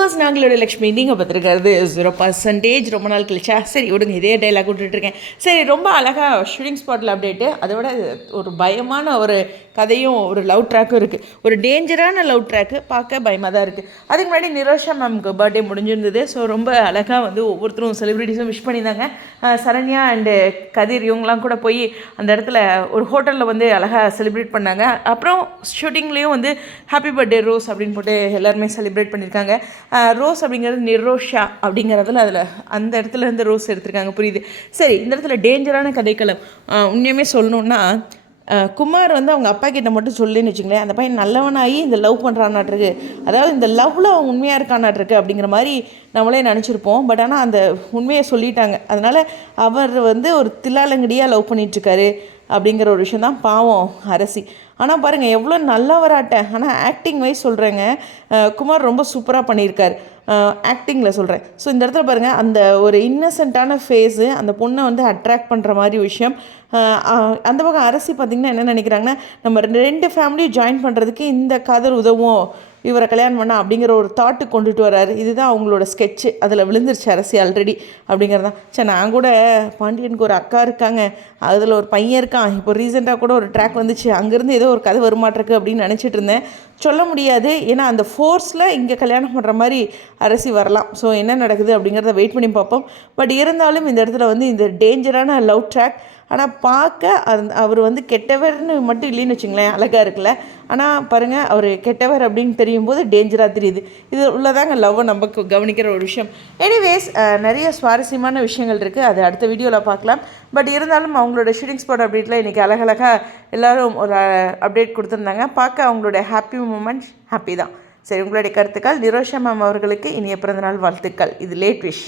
Viewers நாங்களோட Lakshmi நீங்கள் பார்த்துருக்கிறது zero percentage ரொம்ப நாள் கழிச்சா. சரி விடுங்க இதே டைலாக் விட்டுட்ருக்கேன் சரி ரொம்ப அழகாக ஷூட்டிங் ஸ்பாட்டில் அப்டேட்டு அதோட ஒரு பயமான ஒரு கதையும் ஒரு லவ் ட்ராக்கும் இருக்குது ஒரு டேஞ்சரான லவ் ட்ராக்கு பார்க்க பயமாக தான் இருக்குது அதுக்கு முன்னாடி நிரோஷா மேம்க்கு பர்த்டே முடிஞ்சிருந்தது. ஸோ ரொம்ப அழகாக வந்து ஒவ்வொருத்தரும் செலிப்ரிட்டிஸும் விஷ் பண்ணியிருந்தாங்க. சரண்யா அண்டு கதிர் இவங்கலாம் கூட போய் அந்த இடத்துல ஒரு ஹோட்டலில் வந்து அழகாக செலிப்ரேட் பண்ணாங்க. அப்புறம் ஷூட்டிங்லேயும் வந்து ஹாப்பி பர்த்டே ரோஸ் அப்படின்னு போட்டு எல்லாருமே செலிப்ரேட் பண்ணியிருக்காங்க. ரோஸ் அப்படிங்கிறது நிரோஷா அப்படிங்கிறதுல அதில் அந்த இடத்துல இருந்து ரோஸ் எடுத்திருக்காங்க. புரியுது? சரி இந்த இடத்துல டேஞ்சரான கதைக்களம். உண்மையுமே சொல்லணுன்னா குமார் வந்து அவங்க அப்பா கிட்ட மட்டும் சொல்லின்னு வச்சுங்களேன் அந்த பையன் நல்லவனாகி இந்த லவ் பண்ணுறானாட்ருக்கு அதாவது இந்த லவ்வில் அவன் உண்மையாக இருக்கானாட்ருக்கு அப்படிங்கிற மாதிரி நம்மளே நினச்சிருப்போம். பட் ஆனால் அந்த உண்மையை சொல்லிட்டாங்க. அதனால் அவர் வந்து ஒரு தில்லாலங்கடியாக லவ் பண்ணிகிட்ருக்காரு அப்படிங்கிற ஒரு விஷயம் தான் பாவம் அரசி. ஆனால் பாருங்கள் எவ்வளோ நல்லா வராட்டேன் ஆனால் ஆக்டிங் வைஸ் சொல்கிறேங்க குமார் ரொம்ப சூப்பராக பண்ணியிருக்கார். ஆக்டிங்கில் சொல்கிறேன் ஸோ இந்த இடத்துல பாருங்கள் அந்த ஒரு இன்னசென்ட்டான ஃபேஸு அந்த பொண்ணை வந்து அட்ராக்ட் பண்ணுற மாதிரி விஷயம். அந்த பக்கம் அரசி பார்த்திங்கன்னா என்ன நினைக்கிறாங்கன்னா நம்ம ரெண்டு ரெண்டு ஃபேமிலியும் ஜாயின் பண்ணுறதுக்கு இந்த காதல் உதவும். இவரை கல்யாணம் பண்ணா அப்படிங்கிற ஒரு தாட்டு கொண்டுட்டு வராரு. இதுதான் அவங்களோட ஸ்கெட்சு அதில் விழுந்துருச்சு அரசி ஆல்ரெடி அப்படிங்கிறதான் சரி நான் கூட பாண்டியனுக்கு ஒரு அக்கா இருக்காங்க. அதில் ஒரு பையன் இருக்கான். இப்போ ரீசெண்டாக கூட ஒரு ட்ராக் வந்துச்சு. அங்கேருந்து ஏதோ ஒரு கதை வருமாட்டிருக்கு அப்படின்னு நினச்சிட்டு இருந்தேன். சொல்ல முடியாது. ஏன்னா அந்த ஃபோர்ஸில் இங்கே கல்யாணம் பண்ணுற மாதிரி அரசி வரலாம். ஸோ என்ன நடக்குது அப்படிங்கிறத வெயிட் பண்ணி பார்ப்போம். பட் இருந்தாலும் இந்த இடத்துல வந்து இந்த டேஞ்சரான லவ் ட்ராக் ஆனால் பார்க்க அந் அவர் வந்து கெட்டவர்னு மட்டும் இல்லைன்னு வச்சுங்களேன் அழகாக இருக்குல்ல. ஆனால் பாருங்கள் அவர் கெட்டவர் அப்படின்னு தெரியும் போது டேஞ்சராக தெரியுது. இது உள்ளதாங்க லவ்வை நம்ம கவனிக்கிற ஒரு விஷயம். எனிவேஸ் நிறைய சுவாரஸ்யமான விஷயங்கள் இருக்குது அது அடுத்த வீடியோவில் பார்க்கலாம். பட் இருந்தாலும் அவங்களோட ஷூட்டிங் ஸ்பாட் அப்டேட்டில் இன்றைக்கி அழகழகாக எல்லோரும் ஒரு அப்டேட் கொடுத்துருந்தாங்க. பார்க்க அவங்களோட ஹாப்பி மூமெண்ட் ஹாப்பி தான். சரி உங்களுடைய கருத்துக்கள் நிரோஷா மேம் அவர்களுக்கு இனிய பிறந்தநாள் வாழ்த்துக்கள். இது லேட் விஷ்